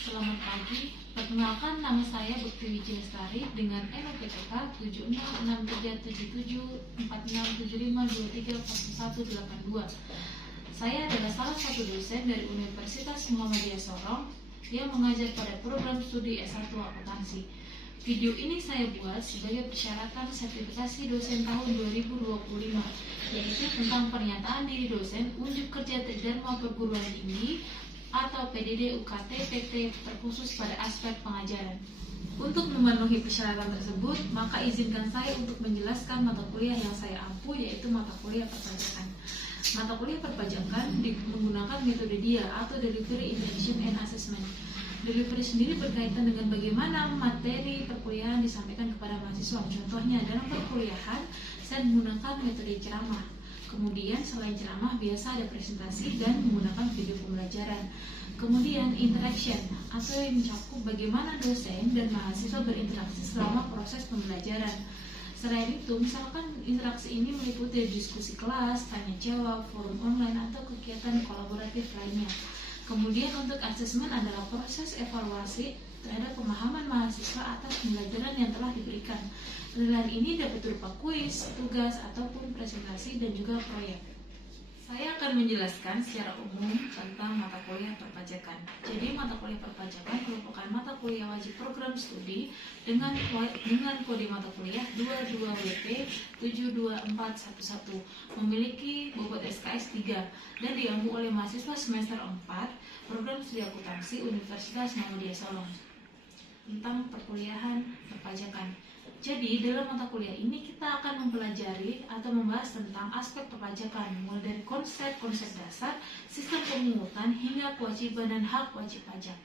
Selamat pagi, perkenalkan nama saya Bukti Wiji Lestari dengan NPWK 7663774675234182. Saya adalah salah satu dosen dari Universitas Muhammadiyah Sorong yang mengajar pada program studi S1 Akuntansi. Video ini saya buat sebagai persyaratan sertifikasi dosen tahun 2025, yaitu tentang pernyataan diri dosen unjuk kerja Tridharma Perguruan Tinggi atau PDD UKT PT terkhusus pada aspek pengajaran. Untuk memenuhi persyaratan tersebut, maka izinkan saya untuk menjelaskan mata kuliah yang saya ampu, yaitu mata kuliah perpajakan. Mata kuliah perpajakan menggunakan metode DIA atau Delivery Intention and Assessment. Delivery sendiri berkaitan dengan bagaimana materi perkuliahan disampaikan kepada mahasiswa. Contohnya dalam perkuliahan saya menggunakan metode ceramah. Kemudian selain ceramah biasa ada presentasi dan menggunakan video pembelajaran. Kemudian interaction atau yang mencakup bagaimana dosen dan mahasiswa berinteraksi selama proses pembelajaran. Selain itu, misalkan interaksi ini meliputi diskusi kelas, tanya jawab, forum online atau kegiatan kolaboratif lainnya. Kemudian untuk asesmen adalah proses evaluasi terhadap pemahaman mahasiswa atas pembelajaran yang telah diberikan. Penilaian ini dapat berupa kuis, tugas, ataupun presentasi dan juga proyek. Saya akan menjelaskan secara umum tentang mata kuliah perpajakan. Jadi mata kuliah perpajakan merupakan mata kuliah wajib program studi dengan kode mata kuliah 22WP72411, memiliki bobot SKS 3 dan diampu oleh mahasiswa semester 4 program studi akuntansi Universitas Muhammadiyah Sorong tentang perkuliahan perpajakan. Jadi dalam mata kuliah ini kita akan mempelajari atau membahas tentang aspek perpajakan, mulai dari konsep-konsep dasar, sistem pemungutan hingga kewajiban dan hak wajib pajak.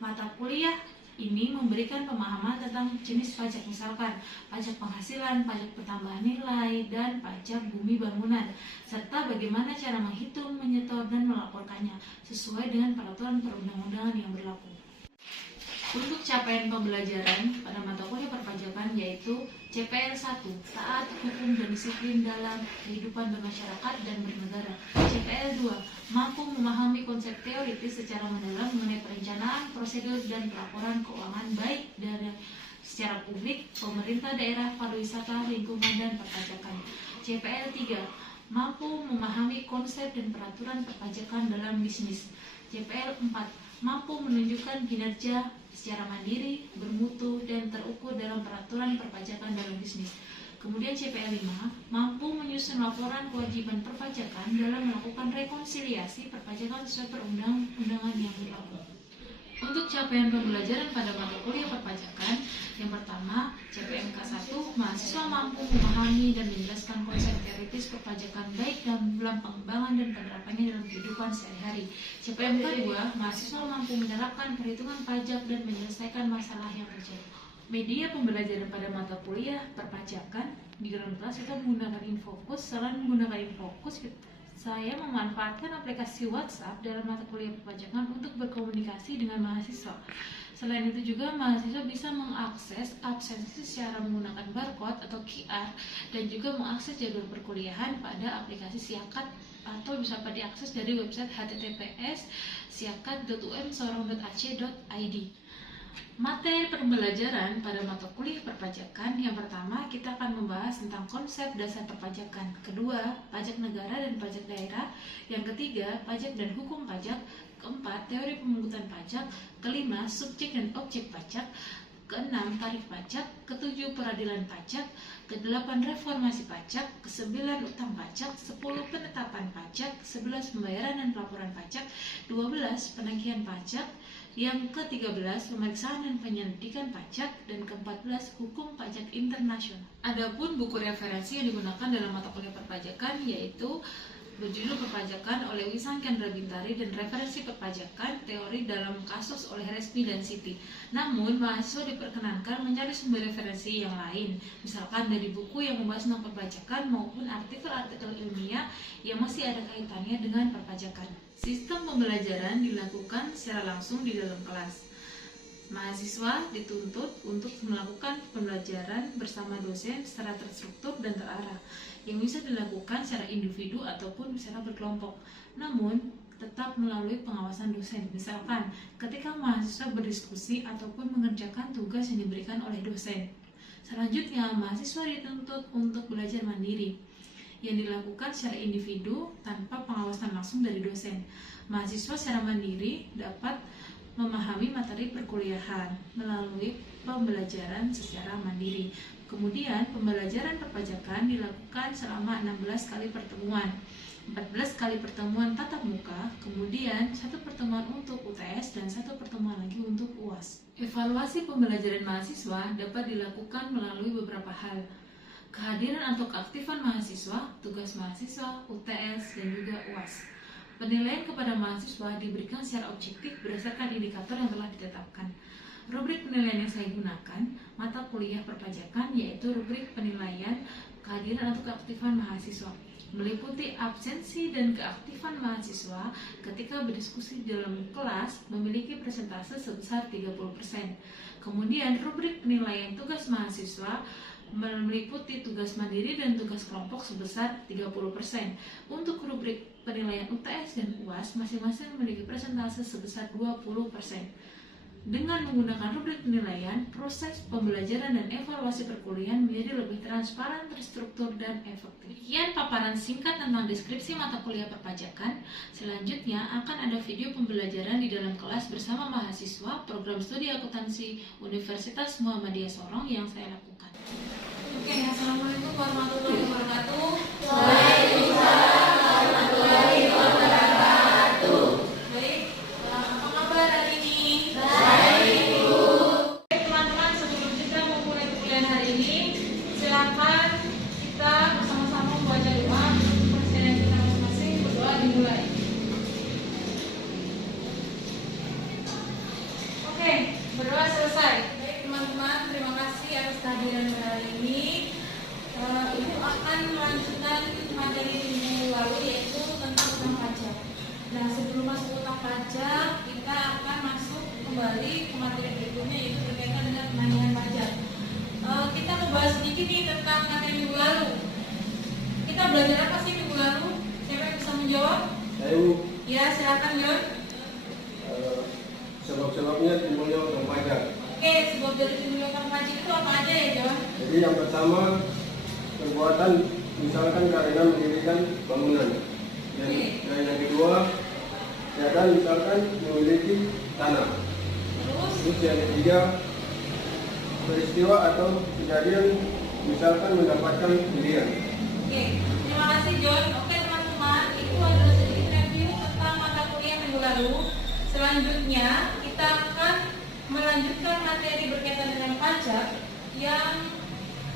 Mata kuliah ini memberikan pemahaman tentang jenis pajak, misalkan pajak penghasilan, pajak pertambahan nilai, dan pajak bumi bangunan, serta bagaimana cara menghitung, menyetor, dan melaporkannya sesuai dengan peraturan perundang-undangan yang berlaku. Untuk capaian pembelajaran pada mata kuliah perpajakan yaitu CPL 1, taat hukum dan disiplin dalam kehidupan bermasyarakat dan bernegara. CPL 2, mampu memahami konsep teoritis secara mendalam mengenai perencanaan, prosedur, dan pelaporan keuangan baik dari secara publik, pemerintah daerah, pariwisata, lingkungan, dan perpajakan. CPL 3, mampu memahami konsep dan peraturan perpajakan dalam bisnis. CPL 4, mampu menunjukkan kinerja secara mandiri, bermutu, dan terukur dalam peraturan perpajakan dalam bisnis. Kemudian CPL 5, mampu menyusun laporan kewajiban perpajakan dalam melakukan rekonsiliasi perpajakan sesuai perundang-undangan yang berlaku. Untuk capaian pembelajaran pada mata kuliah perpajakan, yang pertama, CPMK 1, mahasiswa mampu memahami dan menjelaskan konsep teoritis perpajakan baik dalam pengembangan dan penerapannya dalam kehidupan sehari-hari. CPMK 2, mahasiswa mampu menerapkan perhitungan pajak dan menyelesaikan masalah yang terjadi. Media pembelajaran pada mata kuliah perpajakan di dalam kelas kita menggunakan Infocus. Selain menggunakan Infocus, saya memanfaatkan aplikasi WhatsApp dalam mata kuliah perpajakan untuk berkomunikasi dengan mahasiswa. Selain itu juga mahasiswa bisa mengakses absensi secara menggunakan barcode atau QR dan juga mengakses jadwal perkuliahan pada aplikasi Siakat atau bisa diakses dari website https://siakat.umsorong.ac.id. Materi pembelajaran pada mata kuliah perpajakan, yang pertama kita akan membahas tentang konsep dasar perpajakan, kedua pajak negara dan pajak daerah, yang ketiga pajak dan hukum pajak, keempat teori pemungutan pajak, kelima subjek dan objek pajak, keenam tarif pajak, ketujuh peradilan pajak, kedelapan reformasi pajak, kesembilan utang pajak, 10 penetapan pajak, 11 pembayaran dan pelaporan pajak, 12 penagihan pajak, yang ke-13 pemeriksaan dan penyelidikan pajak, dan ke-14 hukum pajak internasional. Adapun buku referensi yang digunakan dalam mata kuliah perpajakan yaitu berjudul Perpajakan oleh Wisang Kendra Bintari dan Referensi Perpajakan Teori dalam Kasus oleh Resmi dan Siti. Namun, mahasiswa diperkenankan mencari sumber referensi yang lain, misalkan dari buku yang membahas tentang perpajakan maupun artikel-artikel ilmiah yang masih ada kaitannya dengan perpajakan. Sistem pembelajaran dilakukan secara langsung di dalam kelas. Mahasiswa dituntut untuk melakukan pembelajaran bersama dosen secara terstruktur dan terarah, yang bisa dilakukan secara individu ataupun secara berkelompok. Namun, tetap melalui pengawasan dosen. Misalkan ketika mahasiswa berdiskusi ataupun mengerjakan tugas yang diberikan oleh dosen. Selanjutnya, mahasiswa dituntut untuk belajar mandiri yang dilakukan secara individu tanpa pengawasan langsung dari dosen. Mahasiswa secara mandiri dapat memahami materi perkuliahan melalui pembelajaran secara mandiri. Kemudian, pembelajaran perpajakan dilakukan selama 16 kali pertemuan, 14 kali pertemuan tatap muka, kemudian 1 pertemuan untuk UTS dan 1 pertemuan lagi untuk UAS. Evaluasi pembelajaran mahasiswa dapat dilakukan melalui beberapa hal. Kehadiran atau keaktifan mahasiswa, tugas mahasiswa, UTS, dan juga UAS. Penilaian kepada mahasiswa diberikan secara objektif berdasarkan indikator yang telah ditetapkan. Rubrik penilaian yang saya gunakan, mata kuliah perpajakan, yaitu rubrik penilaian kehadiran atau keaktifan mahasiswa, meliputi absensi dan keaktifan mahasiswa ketika berdiskusi di dalam kelas memiliki persentase sebesar 30%. Kemudian rubrik penilaian tugas mahasiswa meliputi tugas mandiri dan tugas kelompok sebesar 30%. Untuk rubrik penilaian UTS dan UAS masing-masing memiliki persentase sebesar 20%. Dengan menggunakan rubrik penilaian, proses pembelajaran dan evaluasi perkuliahan menjadi lebih transparan, terstruktur, dan efektif. Sekian paparan singkat tentang deskripsi mata kuliah perpajakan. Selanjutnya akan ada video pembelajaran di dalam kelas bersama mahasiswa program studi akuntansi Universitas Muhammadiyah Sorong yang saya lakukan. Oke, assalamualaikum warahmatullahi wabarakatuh. Waalaikumsalam warahmatullahi wabarakatuh. Baik, apa kabar hari ini? Baik, Bu. Baik, teman-teman, sebelum kita memulai perkuliahan hari ini, silakan kita bersama-sama membaca doa untuk persediaan kita masing-masing. Berdoa dimulai. Oke, berdoa selesai. Baik, teman-teman, terima kasih atas kehadiran hari ini. Ibu akan melanjutkan materi minggu lalu, yaitu tentang utang pajak. Nah, sebelum masuk utang pajak, kita akan masuk kembali ke materi berikutnya, yaitu berkaitan dengan penagihan pajak. Kita membahas sedikit nih tentang materi minggu lalu. Kita belajar apa sih minggu lalu? Siapa yang bisa menjawab? Saya, Bu. Ya, silakan John. Sebab-sebabnya timbulnya utang pajak. Oke, sebab dari timbulnya utang pajak itu apa aja ya, John? Jadi yang pertama, perbuatan misalkan karena mendirikan bangunan. Dan yang kedua, keadaan misalkan memiliki tanah. Terus yang ketiga, peristiwa atau kejadian misalkan mendapatkan pilihan. Oke, terima kasih John. Oke teman-teman, itu adalah sedikit review tentang mata kuliah minggu lalu. Selanjutnya kita akan melanjutkan materi berkaitan dengan pajak, yang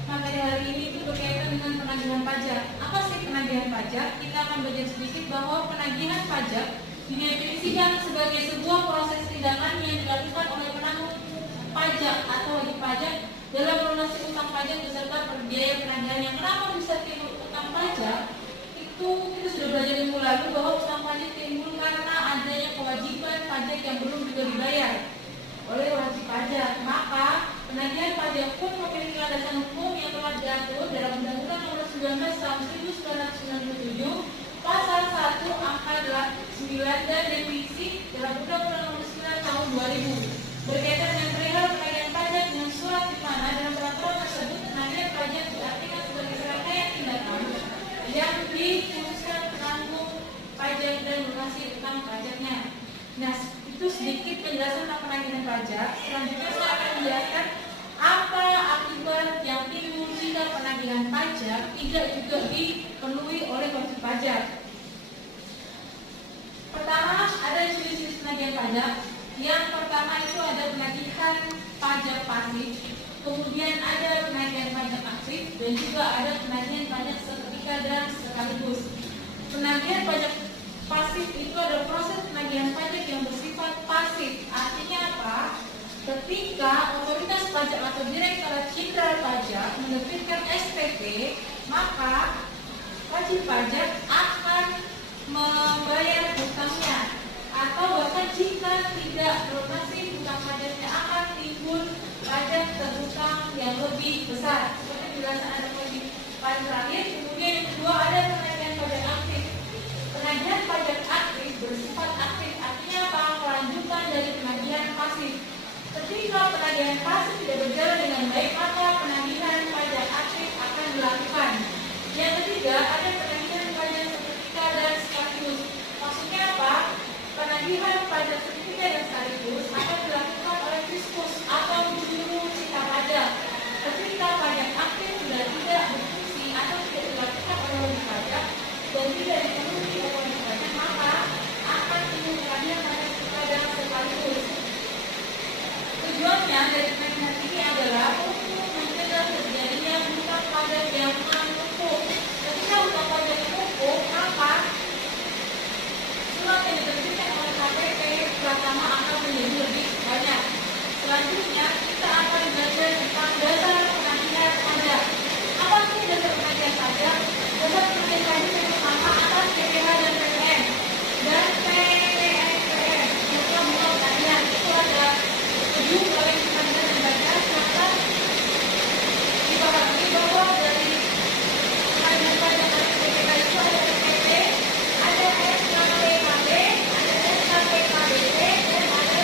materi hari ini itu berkaitan dengan penagihan pajak. Apa sih penagihan pajak? Kita akan belajar sedikit bahwa penagihan pajak didefinisikan sebagai sebuah proses tindakan yang dilakukan oleh penanggung pajak atau wajib pajak dalam melunasi utang pajak beserta biaya penagihannya. Kenapa bisa timbul utang pajak? Itu kita sudah belajar minggu lalu bahwa utang pajak timbul karena adanya kewajiban pajak yang belum juga dibayar oleh wajib pajak. Maka penagihan pajak pun memiliki landasan hukum yang telah diatur dalam Undang-Undang Nomor 19 Tahun 1997 Pasal 1 Angka 9 dan definisi dalam Undang-Undang Nomor 9 Tahun 2000 berkaitan dengan perihal penagihan pajak dengan surat di mana dalam peraturan tersebut penagihan pajak diartikan sebagai serangkaian tindakan yang diputuskan penanggung pajak dan melunasi utang pajaknya. Nah, itu sedikit penjelasan tentang penagihan pajak. Selanjutnya saya akan menjelaskan apa akibat yang timbul jika penagihan pajak tidak juga dipenuhi oleh wajib pajak. Pertama, ada jenis-jenis penagihan pajak. Yang pertama itu ada penagihan pajak pasif, kemudian ada penagihan pajak aktif, dan juga ada penagihan pajak seketika dan sekaligus. Penagihan pajak pasif itu adalah proses penagihan pajak yang bersifat pasif. Artinya apa? Ketika otoritas pajak atau Direktorat Jenderal Pajak menerbitkan SPT, maka wajib pajak akan membayar hutangnya, atau bahkan jika tidak melunasi hutang pajaknya akan timbul pajak terhutang yang lebih besar. Seperti penjelasan ada wajib pajak terakhir. Kemudian yang kedua ada penagihan pajak aktif. Penagihan pajak aktif bersifat aktif, artinya apa? Kelanjutan dari penagihan pasif. Ketika penagihan pasif tidak berjalan dengan baik, maka penagihan pajak aktif akan dilakukan. Yang ketiga, ada penagihan pajak seketika dan sekaligus. Maksudnya apa? Penagihan pajak seketika dan sekaligus akan dilakukan oleh fiskus atau juru cita pajak. Ketika pajak aktif sudah tidak berfungsi atau tidak dilakukan oleh wajib pajak dan tidak dipenuhi oleh wajib pajak, maka akan timbul penagihan pajak seketika dan sekaligus. Tujuannya dari penagihan ini adalah untuk mencegah terjadinya hutang pajak yang menumpuk. Ketika hutang pajak menumpuk, maka surat yang diterbitkan oleh KPP pertama akan menjadi lebih banyak. Selanjutnya kita akan belajar tentang dasar penagihan pajak. Apa sih dasar penagihan pajak? Dasar penagihan pajak yang pertama atas PPh dan PPN dan PPNPM. Serta bunga penagihan itu ada 7 poin penagihan dan pajak. Serta dipahami bahwa dari penagihan pajak dari PPh itu ada SPT, ada SKPKB, ada SKPKBP, dan ada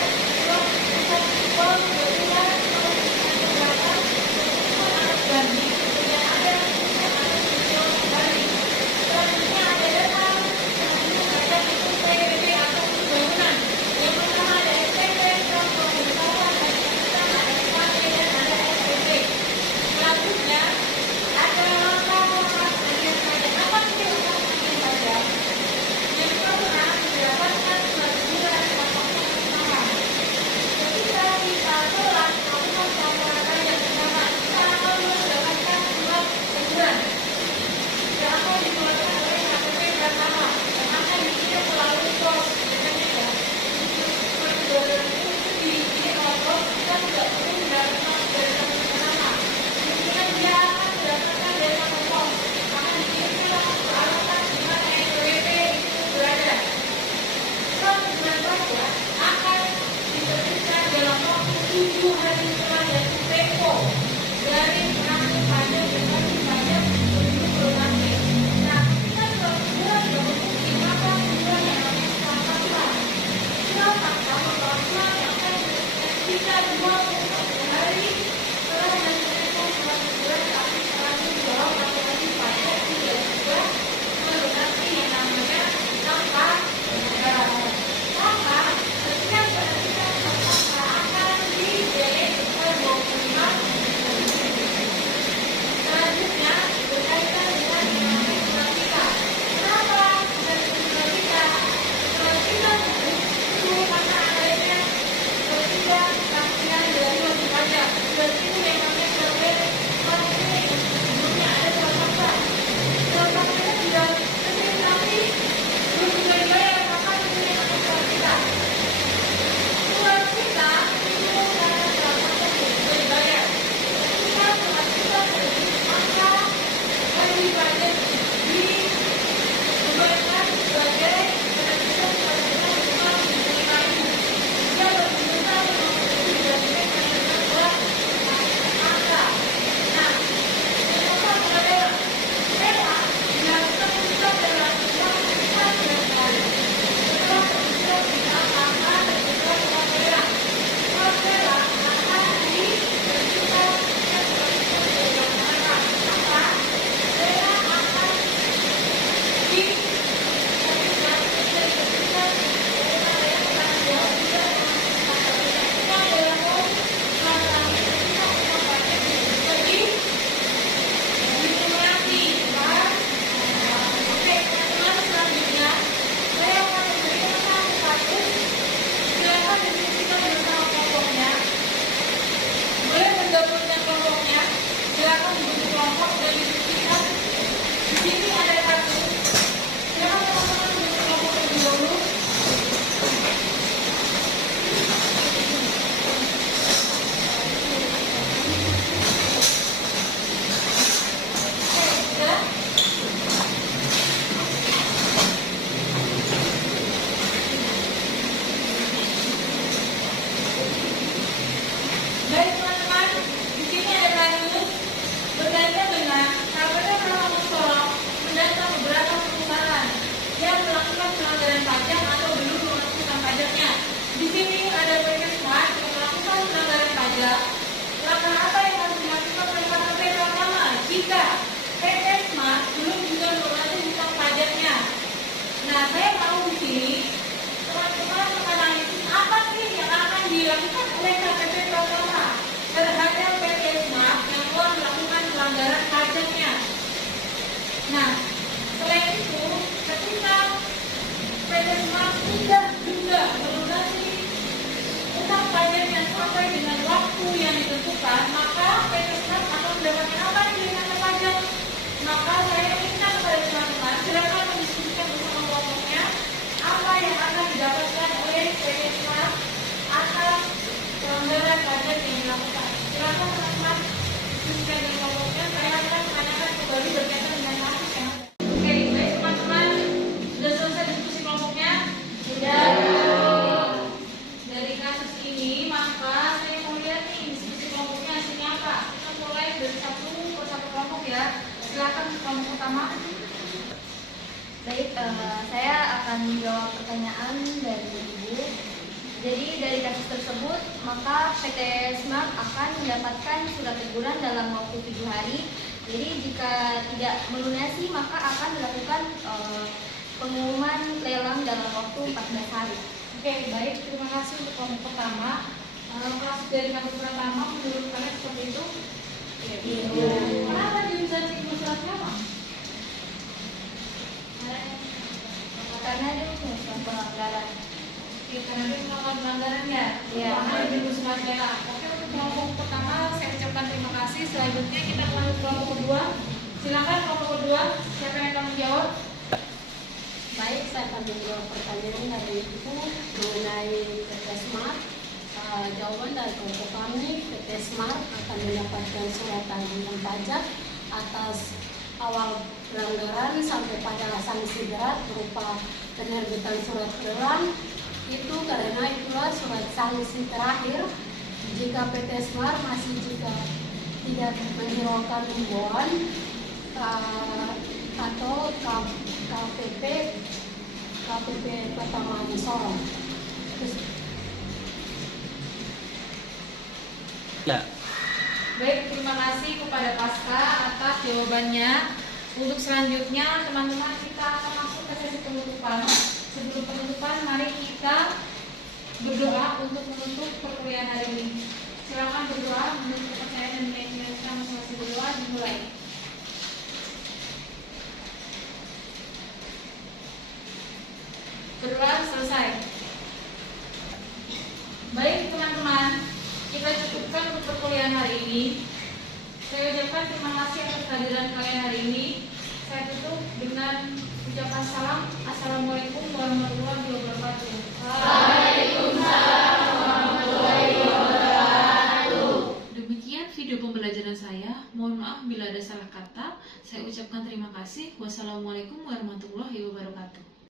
pusat sipol, gabungan, pemerintahan anak banding, dan ada pusat anak sipol kembali. Selanjutnya ada data penagihan pajak itu PBB atau bangunan. Yang pertama ada SPT, contoh wisatawan, ada SKP, ada SKP, dan ada SPP. Selanjutnya ada langkah-langkah penagihan pajak. Apa sih langkah penagihan pajak? Yang pertama, mendapatkan surat teguran pokoknya pertama. Ketika kita telah melakukan pelaporan pajak pertama, kita akan mendapatkan surat teguran yang akan dikeluarkan oleh KPP pertama dan akan dikirim melalui pos. Biasanya ya, surat teguran itu dikirim oleh pos, kita tidak perlu mendapatkan dari KPP pertama. Kemudian dia akan mendapatkan dari kantor pos, akan dikirimkan langsung ke alamat di mana NPWP itu berada. Surat teguran pajak akan diterbitkan dalam waktu 7 hari setelah jatuh tempo dari penanggung pajak dan wajib pajak untuk melunasi. Nah, ketika surat teguran sudah berfungsi, maka tujuan yang namanya surat fakta. Surat fakta merupakan surat yang akan diterbitkan ketika 21 hari setelah jatuh tempo surat teguran, tapi langsung dibawa oleh wajib pajak tidak juga melunasi yang namanya tanpa negara. Maka ketika penerbitan surat fakta akan di-delete per 25 Desember. Selanjutnya berkaitan dengan yang namanya surat cita. Kenapa menerbitkan surat cita? Surat cita itu karena adanya ketidakpastian dari wajib pajak. Surat itu yang namanya surat delete. Surat ini sebelumnya ada surat fakta. Surat fakta itu sudah terkirim tapi belum juga dibayar, maka itu yang namanya surat cita. Surat cita itu karena surat fakta belum juga dibayar. Ketika surat cita terbit, maka wajib pajak dibayarkan sebagai penerbitan surat cita minimal 75.000. Jika lebih besar 50.000 dibandingkan penerbitan surat fakta. Nah, yang pertama adalah sewa dilakukan juga dalam uang besar dan kali. Setelah penerbitan surat fakta dan juga surat sewa. Surat sewa akan diterbitkan ketika surat itu sudah dilaksanakan. Maka sewa akan diterbitkan ketika diterbitkan oleh yang bertanggung jawab juga dengan dalam waktu melaksanaan ketika utang pajak juga dilunasi. Oke, teman-teman, selanjutnya saya akan memberikan satu kasus. Silakan diskusikan bersama kelompoknya. Boleh menggabungkan kelompoknya. Silakan membentuk kelompok dan diskusikan. Di sini ada kasus. Silakan teman-teman membentuk kelompok terlebih dahulu. Oke, sudah. Baik teman-teman, di sini ada kasus berkaitan dengan dilakukan oleh KPP Pratama terhadap PT Smart yang telah melakukan pelanggaran pajaknya. Nah, selain itu, ketika PT Smart tidak juga melunasi utang pajak yang sampai dengan waktu yang ditentukan, maka PT Smart akan mendapatkan apa yang dikenakan pajak. Maka saya minta kepada teman-teman, silakan mendiskusikan bersama kelompoknya apa yang akan didapatkan oleh PT Smart atas pelanggaran pajak yang dilakukan. Silakan teman-teman diskusikan dengan kelompoknya. Saya akan menanyakan kembali berkaitan dengan kasus yang ada. Oke, baik teman-teman, sudah selesai diskusi kelompoknya? Sudah. Dari kasus ini, maka saya mau lihat nih diskusi kelompoknya hasilnya apa. Kita mulai dari satu persatu kelompok ya. Silakan kelompok pertama. Baik, saya akan menjawab pertanyaan dari Ibu. Jadi dari kasus tersebut, maka PT Smart akan mendapatkan surat teguran dalam waktu 7 hari. Jadi jika tidak melunasi, maka akan dilakukan pengumuman lelang dalam waktu 14 hari. Oke, baik. Terima kasih untuk kelompok pertama. Kasus dari kasus pertama menurut kalian seperti itu? Iya. Kenapa dia bisa terima surat lelang? Karena dia melakukan pelanggaran. Ya, karena dia melakukan pelanggaran ya. Iya. Makanya dia terima surat lelang. Oke, untuk kelompok pertama saya ucapkan terima kasih. Selanjutnya kita lanjut ke kelompok kedua. Silakan kelompok kedua. Siapa yang akan menjawab? Baik, saya akan menjawab pertanyaan dari Ibu mengenai PT Smart. Jawaban dari kelompok kami, PT Smart akan mendapatkan surat tanggungan pajak atas awal pelanggaran sampai pada sanksi berat berupa penerbitan surat lelang. Itu karena itulah surat sanksi terakhir jika PT Smart masih juga tidak menghiraukan himbauan atau KPP Pratama Sorong. Ya. Baik, terima kasih kepada Pasca atas jawabannya. Untuk selanjutnya, teman-teman, kita akan masuk ke sesi penutupan. Sebelum penutupan, mari kita berdoa untuk menutup perkuliahan hari ini. Silakan berdoa menurut kepercayaan dan nilai-nilai kita masing-masing. Berdoa dimulai. Berdoa selesai. Baik teman-teman, kita cukupkan untuk perkuliahan hari ini. Saya ucapkan terima kasih atas kehadiran kalian hari ini. Saya tutup dengan ucapan salam. Assalamualaikum warahmatullahi wabarakatuh. Waalaikumsalam warahmatullahi wabarakatuh. Demikian video pembelajaran saya. Mohon maaf bila ada salah kata. Saya ucapkan terima kasih. Wassalamualaikum warahmatullahi wabarakatuh.